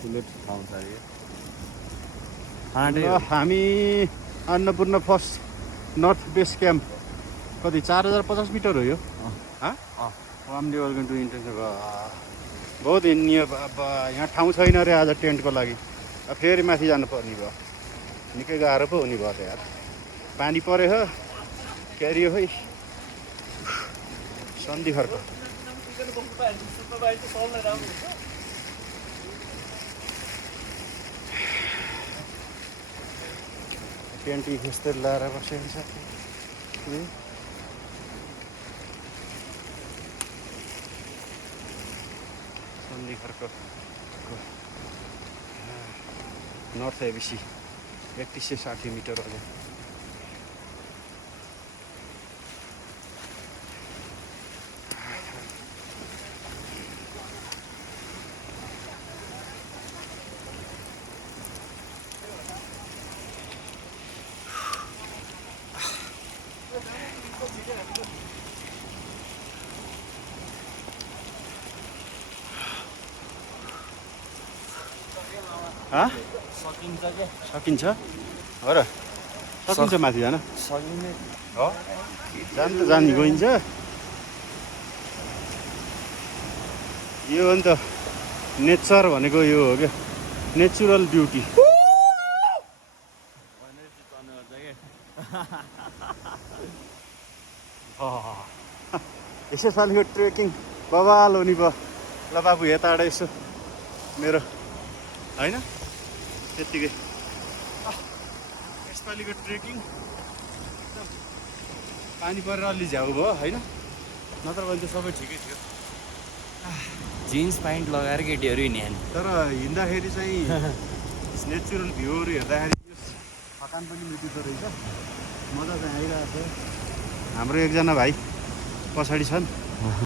ठुलो ठाउँ छ अरे यो। र हामी Annapurna first north base camp कति 4050 मिटर हो यो वाम लेभल टु इन्टेन्सिभ बहुत हिँड्ने यहाँ ठाउँ छैन अरे आज टेन्टको लागि फेरि माथि जानुपर्ने भयो निकै गाह्रो पो हुने भयो त यार पानी पऱ्यो हो क्यारियो है सन्धि खर्क टेन्ट यस्तो लाएर बसेको छ सन्धि खर्क नर्थ एबिसी 3160 मिटर अझै सकिन्छ हो र सकिन्छ माथि जान सकिने हो जान त जाने गइन्छ यो हो नि त नेचर भनेको यो हो क्या नेचुरल ब्युटी यसो सालको ट्रेकिङ बवाल हुने भयो ल बाबु यताबाट यसो मेरो होइन त्यत्तिकै यसपालिको ट्रेकिङ एकदम पानी परेर अलि झ्याउ भयो होइन नत्र भने त सबै ठिकै थियो जिन्स प्यान्ट लगाएर केटीहरू हिँड्ने तर हिँड्दाखेरि चाहिँ नेचुरल भ्यूहरू हेर्दाखेरि यो थकान पनि मेटिँदो रहेछ मजा चाहिँ आइरहेको छ हाम्रो एकजना भाइ पछाडि छन्